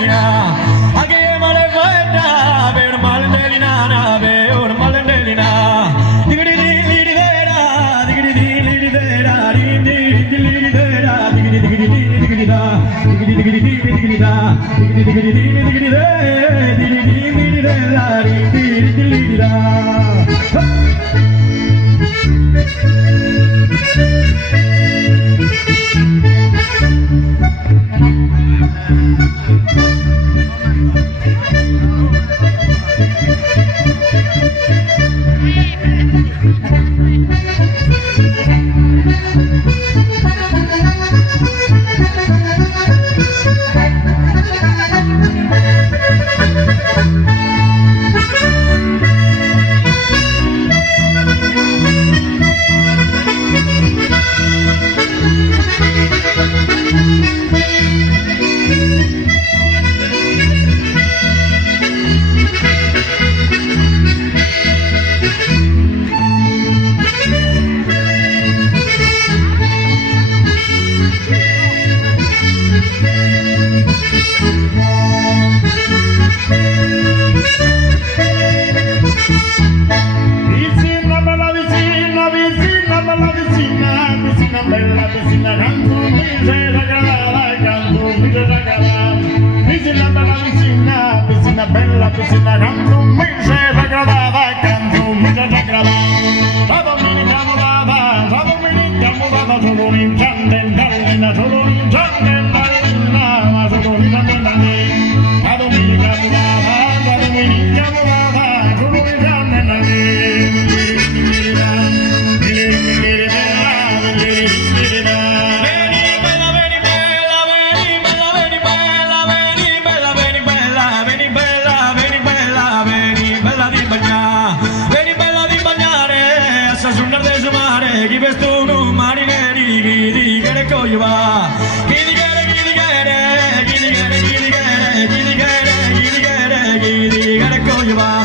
malendelina. Aquí male fuera, ver malendelina, ver malendelina. Digri digri dera, digri digri dera, digri digri dera, digri digri digri da, digri digri digri da, digri digri digri da, digri digri dera, digri digri da. Bella vicina canto mi regalava canto mi regalava vicina bella vicina bella vicina canto mi regalava canto mi regalava la domenica murava solo in candela solo in candela ma solo in candela la domenica murava solo in candela chi vestono marineri, chi che coglieva, chi di che coglieva,